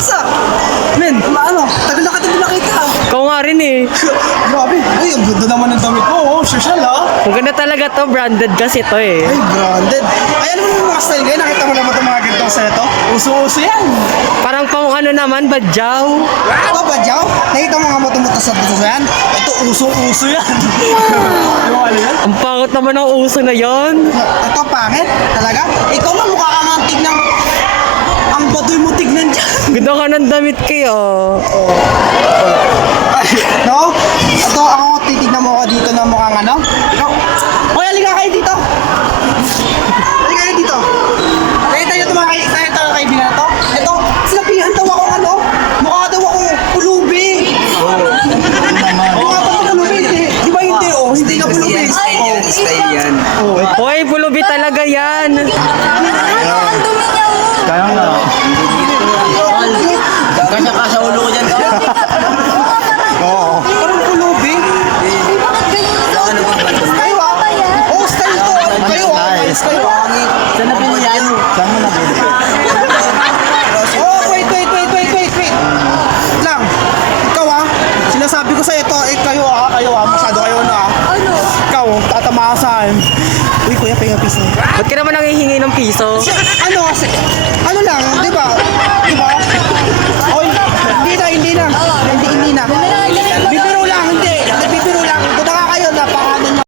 Basta, men, ano, tagal na kita din nakita. Ikaw nga rin eh. Grabe, uy, ang ganda naman ng damit ko, oh, social ah. Ang ganda talaga to, branded kasi to eh. Ay, branded. Ay, alam mo yung mga style ngayon, nakita mo naman itong mga ganitong seto? Uso-uso yan. Parang pang ano naman, badyaw. Ito ba, Jow? Nakita mo nga matumutas sa buto yan? Ito, uso-uso yan. Yung ano yan? Ang pangit naman ang uso na yon. Ito, pangit? Talaga? Ikaw nga mukha ka nga tignan. Ang baduy mo tignan dyan. Ganda ka ng damit kayo. No? Ito, ako, titignan mo ako dito na mukhang ano? Ikaw, hoy, halika kayo dito. Halika kayo dito. Tayo ito mga kaibigan na to. Ito, sinabihan daw ako ano? Mukha daw ako pulubi. Mukha daw ako pulubi. Di ba hindi, oh? Hindi na pulubi. Style yan. Hoy, pulubi talaga yan. Kaya nga. Kasa ulo ko dyan. Parang pulubi. Ano ba ba? Kayo ah. Oh, style to. Kayo ah. Ayos kayo ah. Saan na pinili yan? Saan mo na pinili? Oh, wait. Lang. Ikaw ah. Sinasabi ko sa'yo ito. Kayo ah. Masyado kayo na ah. Ano? Ikaw, tatama ka saan. Uy, kuya, pahinga piso. Ba't ka naman nangihingi ng piso? Ano kasi? Ano lang, di ba? Di ba? Oy, hindi na.